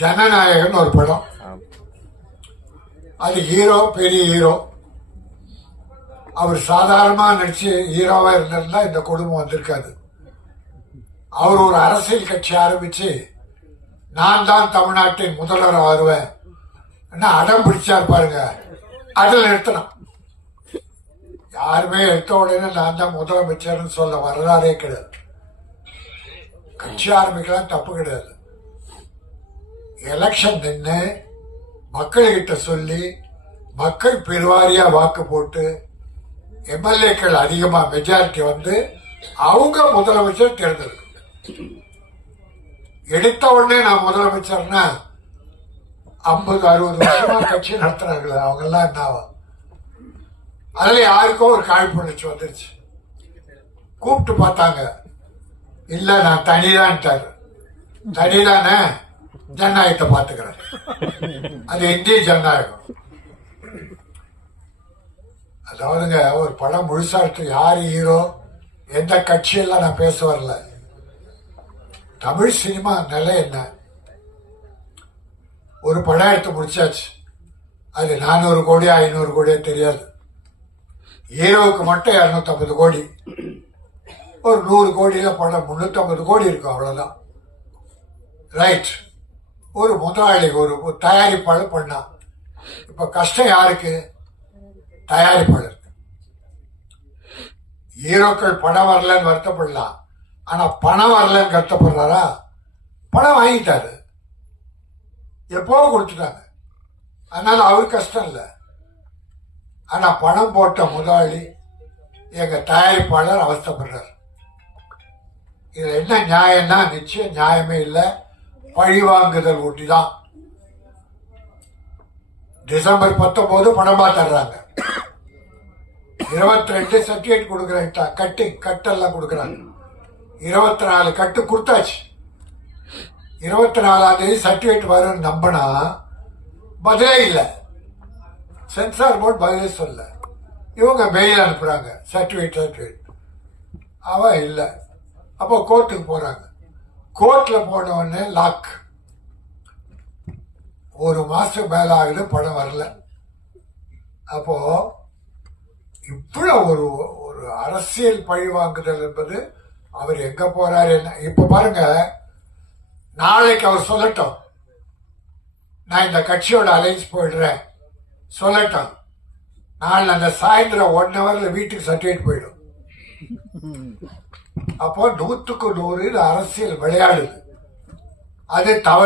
ஜனநாயகன் ஒரு படம். அது ஹீரோ, பெரிய ஹீரோ. அவர் சாதாரணமா நடிச்சு ஹீரோவா இருந்திருந்தா இந்த குடும்பம் வந்திருக்காது. அவர் ஒரு அரசியல் கட்சி ஆரம்பிச்சு நான் தான் தமிழ்நாட்டின் முதல்வர் வருவேன் அடம் பிடிச்சார் பாருங்க. அதில் நிறுத்தணும். யாருமே எடுத்த உடனே நான் தான் முதலமைச்சர்னு சொல்ல வரலாறே கிடையாது. கட்சி ஆரம்பிக்கலாம், தப்பு கிடையாது. எலெக்ஷன் நின்று மக்கள்கிட்ட சொல்லி மக்கள் பெருவாரியா வாக்கு போட்டு எம்எல்ஏக்கள் அதிகமா மெஜாரிட்டி வந்து அவங்க முதலமைச்சர் தேர்ந்தெடுக்கும். எடுத்த உடனே நான் முதலமைச்சர்னா 50-60 வருஷமா கட்சி நடத்துறாங்களே அவங்க எல்லாம் என்ன ஆகும்? அதுல யாருக்கோ ஒரு காழ்ப்புணர்ச்சி வந்துருச்சு. கூப்பிட்டு பார்த்தாங்க, இல்ல நான் தனிதான்ட்டாரு. தனிதானே, ஜனநாயகத்தை பாத்துக்கிறேன். அது இந்திய ஜனநாயகம். அதாவதுங்க, ஒரு படம் முழுசா இருக்கு. யாரு ஹீரோ, எந்த கட்சியெல்லாம் நான் பேச வரல. தமிழ் சினிமா நிலை என்ன? ஒரு படம் எடுத்து முடிச்சாச்சு. அது 400 கோடி 500 கோடியா தெரியாது. ஹீரோவுக்கு மட்டும் 250 கோடி. ஒரு 100 கோடியில படம் 350 கோடி இருக்கும், அவ்வளவுதான். ரைட். ஒரு முதலாளி, ஒரு தயாரிப்பாளர் பண்ணா. இப்ப கஷ்டம் யாருக்கு? தயாரிப்பாளர். ஹீரோக்கள் படம் வரலன்னு வருத்தப்படலாம், ஆனா பணம் வரலன்னு கஷ்டப்படுறாரா? பணம் வாங்கிட்டாரு, எப்போ கொடுத்துட்டாங்க, அதனால அவரு கஷ்டம் இல்லை. ஆனா பணம் போட்ட முதலாளி, எங்க தயாரிப்பாளர் அவஸ்தப்படுறார். இதுல என்ன நியாயம்னா நிச்சயம் நியாயமே இல்லை. பழிவாங்குதல் ஒட்டிதான். டிசம்பர் 19 படம் பார்த்துறாங்க. 22 சர்டிபிகேட் கொடுக்குறாங்க. கட்டெல்லாம் கொடுக்குறாங்க. 24 கட்டு கொடுத்தாச்சு. 24ஆம் தேதி சர்டிபிகேட் வரும்னு நம்பினா பதிலே இல்லை. சென்சார் போர்டு பதிலே சொல்ல. இவங்க மெயில் அனுப்புறாங்க, சர்டிபிகேட். அவ இல்லை. அப்போ கோர்ட்டுக்கு போறாங்க. கோர்ட்ல போன உடனே லாக். ஒரு மாசம் மேல ஆகுது, படம் வரல. அப்போ இவ்வளவு ஒரு அரசியல் பழி வாங்குதல் என்பது, அவர் எங்க போறாரு என்ன? இப்ப பாருங்க, நாளைக்கு அவர் சொல்லட்டும், நான் இந்த கட்சியோட அலைன்ஸ் போயிடுறேன் சொல்லட்டும். நாளை அந்த சாயந்தரம் 1 ஹவர்ல வீட்டுக்கு சர்டிபிகேட் போயிடும். அப்போ 100க்கு 100 அரசியல் விளையாடுது. அது தவறு.